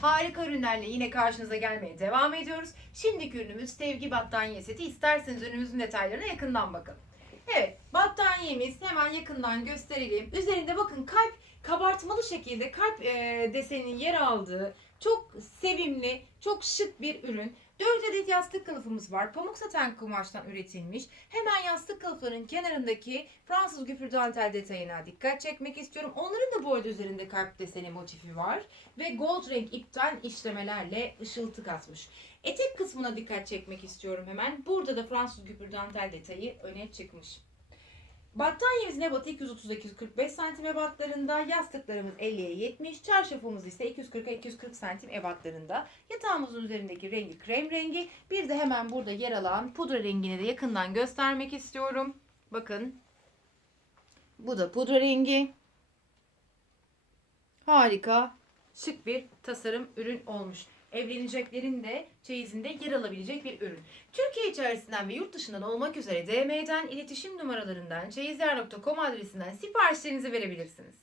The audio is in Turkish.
Harika ürünlerle yine karşınıza gelmeye devam ediyoruz. Şimdiki ürünümüz sevgi battaniye seti. İsterseniz ürünümüzün detaylarına yakından bakalım. Evet, battaniyemiz hemen yakından gösterelim. Üzerinde bakın kalp kabartmalı şekilde kalp e, deseninin yer aldığı çok sevimli, çok şık bir ürün. 4 adet yastık kılıfımız var. Pamuk saten kumaştan üretilmiş. Hemen yastık kılıfların kenarındaki Fransız güpür dantel detayına dikkat çekmek istiyorum. Onların da bu arada üzerinde kalp deseni motifi var. Ve gold renk ipten işlemelerle ışıltı katmış. Etek kısmına dikkat çekmek istiyorum hemen. Burada da Fransız güpür dantel detayı öne çıkmış. Battaniyemizin ebatı 230-245 cm ebatlarında, yastıklarımız 50'ye 70, çarşafımız ise 240-240 cm ebatlarında. Yatağımızın üzerindeki rengi krem rengi. Bir de hemen burada yer alan pudra rengini de yakından göstermek istiyorum. Bakın. Bu da pudra rengi. Harika, şık bir tasarım ürün olmuş. Evleneceklerin de çeyizinde yer alabilecek bir ürün. Türkiye içerisinden ve yurt dışından olmak üzere DM'den iletişim numaralarından çeyizler.com adresinden siparişlerinizi verebilirsiniz.